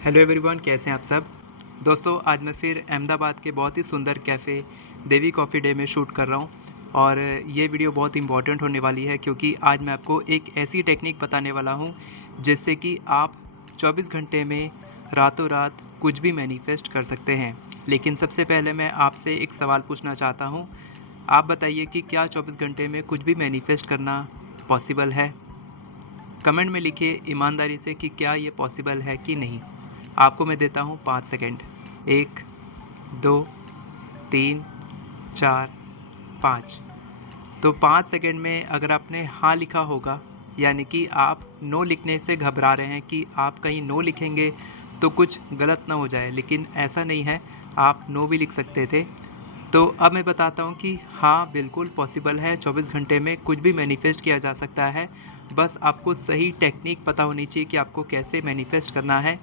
Hello everyone, कैसे हैं आप सब। दोस्तों, आज मैं फिर अहमदाबाद के बहुत ही सुंदर कैफ़े देवी कॉफ़ी डे में शूट कर रहा हूं और ये वीडियो बहुत इंपॉर्टेंट होने वाली है क्योंकि आज मैं आपको एक ऐसी टेक्निक बताने वाला हूं जिससे कि आप 24 घंटे में रातों रात कुछ भी मैनिफेस्ट कर सकते हैं। लेकिन सबसे पहले मैं आपसे एक सवाल पूछना चाहता हूं। आप बताइए कि क्या 24 घंटे में कुछ भी मैनिफेस्ट करना पॉसिबल है? कमेंट में लिखिए ईमानदारी से कि क्या ये पॉसिबल है कि नहीं। आपको मैं देता हूँ 5 सेकंड। 1, 2, 3, 4, 5। तो 5 सेकंड में अगर आपने हाँ लिखा होगा, यानी कि आप नो लिखने से घबरा रहे हैं कि आप कहीं नो लिखेंगे तो कुछ गलत ना हो जाए, लेकिन ऐसा नहीं है, आप नो भी लिख सकते थे। तो अब मैं बताता हूँ कि हाँ, बिल्कुल पॉसिबल है, 24 घंटे में कुछ भी मैनिफेस्ट किया जा सकता है। बस आपको सही टेक्निक पता होनी चाहिए कि आपको कैसे मैनिफेस्ट करना है।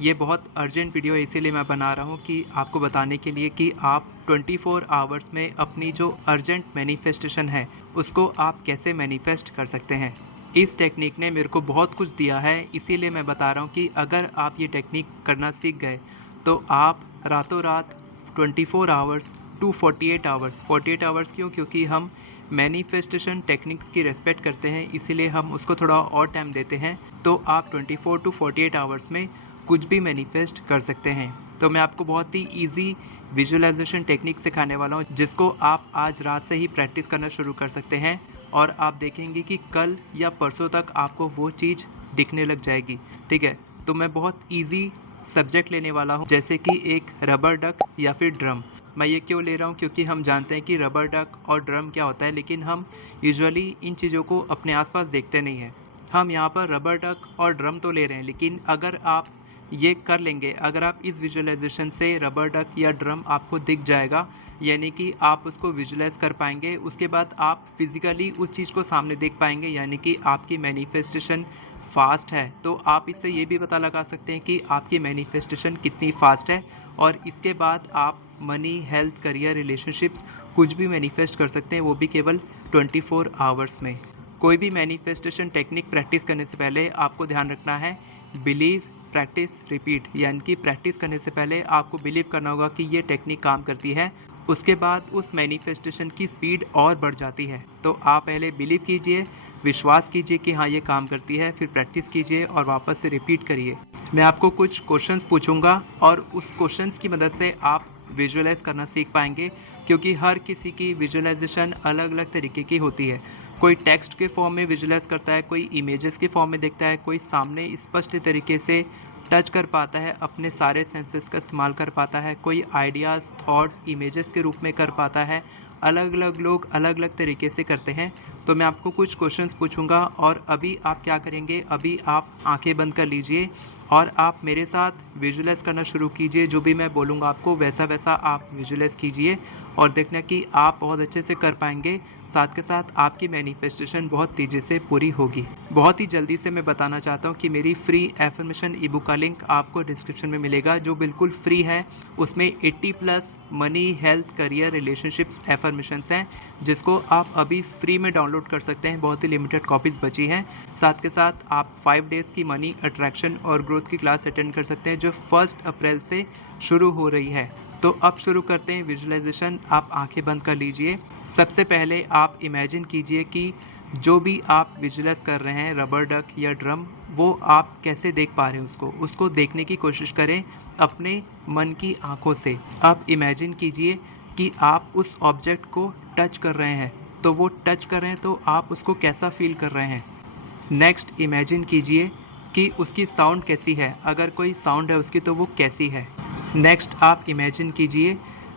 ये बहुत अर्जेंट वीडियो है, इसीलिए मैं बना रहा हूँ कि आपको बताने के लिए कि आप 24 आवर्स में अपनी जो अर्जेंट मैनिफेस्टेशन है, उसको आप कैसे मैनिफेस्ट कर सकते हैं। इस टेक्निक ने मेरे को बहुत कुछ दिया है, इसीलिए मैं बता रहा हूँ कि अगर आप ये टेक्निक करना सीख गए, तो आप रातों रात 24 आवर्स टू 48 आवर्स। 48 आवर्स क्यों? क्योंकि हम मैनिफेस्टेशन टेक्निक्स की रेस्पेक्ट करते हैं, इसीलिए हम उसको थोड़ा और टाइम देते हैं। तो आप 24 टू 48 आवर्स में कुछ भी मैनिफेस्ट कर सकते हैं। तो मैं आपको बहुत ही ईजी विजुअलाइजेशन टेक्निक सिखाने वाला हूँ, जिसको आप आज रात से ही प्रैक्टिस करना शुरू कर सकते हैं और आप देखेंगे कि कल या परसों तक आपको वो चीज़ दिखने लग जाएगी। ठीक है, तो मैं बहुत ईजी सब्जेक्ट लेने वाला हूँ, जैसे कि एक रबर डक या फिर ड्रम। मैं ये क्यों ले रहा हूँ? क्योंकि हम जानते हैं कि रबर डक और ड्रम क्या होता है, लेकिन हम यूजुअली इन चीज़ों को अपने आसपास देखते नहीं हैं। हम यहाँ पर रबर डक और ड्रम तो ले रहे हैं, लेकिन अगर आप ये कर लेंगे, अगर आप इस विजुअलाइजेशन से रबर डक या ड्रम आपको दिख जाएगा, यानी कि आप उसको विजुअलाइज कर पाएंगे, उसके बाद आप फिज़िकली उस चीज़ को सामने देख पाएंगे, यानी कि आपकी मैनिफेस्टेशन फास्ट है। तो आप इससे ये भी पता लगा सकते हैं कि आपकी मैनिफेस्टेशन कितनी फास्ट है और इसके बाद आप मनी, हेल्थ, करियर, रिलेशनशिप्स कुछ भी मैनिफेस्ट कर सकते हैं, वो भी केवल 24 आवर्स में। कोई भी मैनिफेस्टेशन टेक्निक प्रैक्टिस करने से पहले आपको ध्यान रखना है, बिलीव, प्रैक्टिस, रिपीट। यानी कि प्रैक्टिस करने से पहले आपको बिलीव करना होगा कि ये टेक्निक काम करती है, उसके बाद उस मैनिफेस्टेशन की स्पीड और बढ़ जाती है। तो आप पहले बिलीव कीजिए, विश्वास कीजिए कि हाँ, ये काम करती है, फिर प्रैक्टिस कीजिए और वापस से रिपीट करिए। मैं आपको कुछ क्वेश्चंस पूछूंगा और उस क्वेश्चंस की मदद से आप विजुअलाइज करना सीख पाएंगे, क्योंकि हर किसी की विजुअलाइजेशन अलग अलग तरीके की होती है। कोई टेक्स्ट के फॉर्म में विजुअलाइज करता है, कोई इमेजेस के फॉर्म में देखता है, कोई सामने स्पष्ट तरीके से टच कर पाता है, अपने सारे सेंसेस का इस्तेमाल कर पाता है, कोई आइडियाज़, थॉट्स इमेजेस के रूप में कर पाता है। अलग अलग लोग अलग अलग तरीके से करते हैं। तो मैं आपको कुछ क्वेश्चंस पूछूंगा और अभी आप क्या करेंगे, अभी आप आंखें बंद कर लीजिए और आप मेरे साथ विजुअलाइज करना शुरू कीजिए। जो भी मैं बोलूँगा आपको वैसा वैसा आप विजुअलाइज कीजिए और देखना कि आप बहुत अच्छे से कर पाएंगे। साथ के साथ आपकी मैनिफेस्टेशन बहुत तेज़ी से पूरी होगी। बहुत ही जल्दी से मैं बताना चाहता हूँ कि मेरी फ्री एफर्मेशन ई बुक का लिंक आपको डिस्क्रिप्शन में मिलेगा, जो बिल्कुल फ्री है। उसमें 80 plus money, health, career, relationships affirmations हैं, जिसको आप अभी फ्री में डाउनलोड कर सकते हैं। बहुत ही लिमिटेड कॉपीज़ बची हैं। साथ के साथ आप 5 डेज़ की मनी, अट्रैक्शन और ग्रोथ की क्लास अटेंड कर सकते हैं, जो 1 अप्रैल से शुरू हो रही है। तो अब शुरू करते हैं विजुअलाइजेशन। आप आंखें बंद कर लीजिए। सबसे पहले आप इमेजिन कीजिए कि जो भी आप विजुअलाइज कर रहे हैं, रबर डक या ड्रम, वो आप कैसे देख पा रहे हैं, उसको देखने की कोशिश करें अपने मन की आंखों से। आप इमेजिन कीजिए कि आप उस ऑब्जेक्ट को टच कर रहे हैं, तो वो टच कर रहे हैं तो आप उसको कैसा फील कर रहे हैं। नेक्स्ट इमेजिन कीजिए कि उसकी साउंड कैसी है, अगर कोई साउंड है उसकी तो वो कैसी है। नेक्स्ट आप इमेजिन कीजिए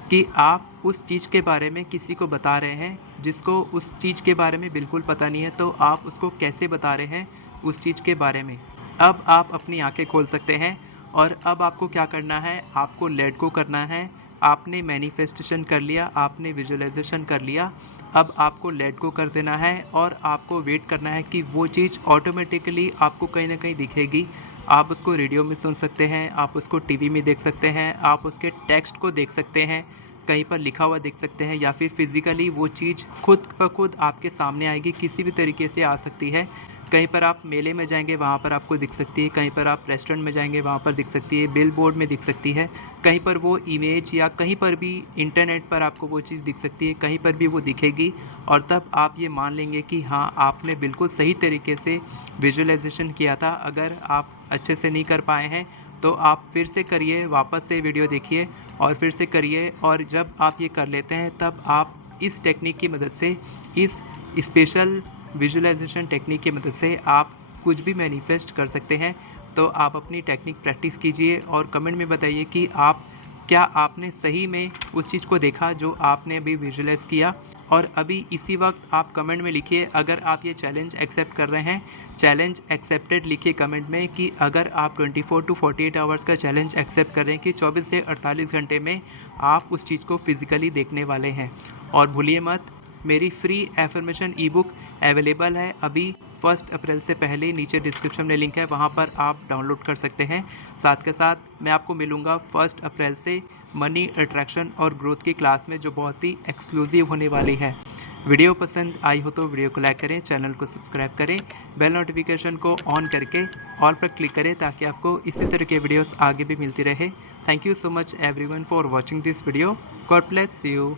कि आप उस चीज़ के बारे में किसी को बता रहे हैं जिसको उस चीज़ के बारे में बिल्कुल पता नहीं है, तो आप उसको कैसे बता रहे हैं उस चीज़ के बारे में। अब आप अपनी आंखें खोल सकते हैं और अब आपको क्या करना है, आपको लेट गो करना है। आपने मैनिफेस्टेशन कर लिया, आपने विजुअलाइजेशन कर लिया, अब आपको लेट गो कर देना है और आपको वेट करना है कि वो चीज़ ऑटोमेटिकली आपको कहीं ना कहीं दिखेगी। आप उसको रेडियो में सुन सकते हैं, आप उसको टीवी में देख सकते हैं, आप उसके टेक्स्ट को देख सकते हैं, कहीं पर लिखा हुआ देख सकते हैं, या फिर फिज़िकली वो चीज़ खुद ब खुद आपके सामने आएगी, किसी भी तरीके से आ सकती है। कहीं पर आप मेले में जाएंगे वहाँ पर आपको दिख सकती है, कहीं पर आप रेस्टोरेंट में जाएंगे वहाँ पर दिख सकती है, बिल बोर्ड में दिख सकती है, कहीं पर वो इमेज या कहीं पर भी इंटरनेट पर आपको वो चीज़ दिख सकती है, कहीं पर भी वो दिखेगी। और तब आप ये मान लेंगे कि हाँ, आपने बिल्कुल सही तरीके से विजुअलाइजेशन किया था। अगर आप अच्छे से नहीं कर पाए हैं तो आप फिर से करिए, वापस से वीडियो देखिए और फिर से करिए। और जब आप ये कर लेते हैं तब आप इस टेक्निक की मदद से, इस स्पेशल विजुअलाइजेशन टेक्निक की मदद से आप कुछ भी मैनिफेस्ट कर सकते हैं। तो आप अपनी टेक्निक प्रैक्टिस कीजिए और कमेंट में बताइए कि क्या आपने सही में उस चीज़ को देखा जो आपने अभी विजुअलाइज़ किया। और अभी इसी वक्त आप कमेंट में लिखिए, अगर आप ये चैलेंज एक्सेप्ट कर रहे हैं, चैलेंज एक्सेप्टेड लिखिए कमेंट में, कि अगर आप 24 टू 48 आवर्स का चैलेंज एक्सेप्ट कर रहे हैं कि 24 से 48 घंटे में आप उस चीज़ को फिज़िकली देखने वाले हैं। और भूलिए मत, मेरी फ्री एफर्मेशन ई बुक अवेलेबल है अभी 1 अप्रैल से पहले। नीचे डिस्क्रिप्शन में लिंक है, वहाँ पर आप डाउनलोड कर सकते हैं। साथ के साथ मैं आपको मिलूँगा 1 अप्रैल से मनी अट्रैक्शन और ग्रोथ की क्लास में, जो बहुत ही एक्सक्लूसिव होने वाली है। वीडियो पसंद आई हो तो वीडियो को लाइक करें, चैनल को सब्सक्राइब करें, बेल नोटिफिकेशन को ऑन करके ऑल पर क्लिक करें ताकि आपको इसी तरह के वीडियोस आगे भी मिलती रहे। Thank you so much everyone for watching this video. God bless you.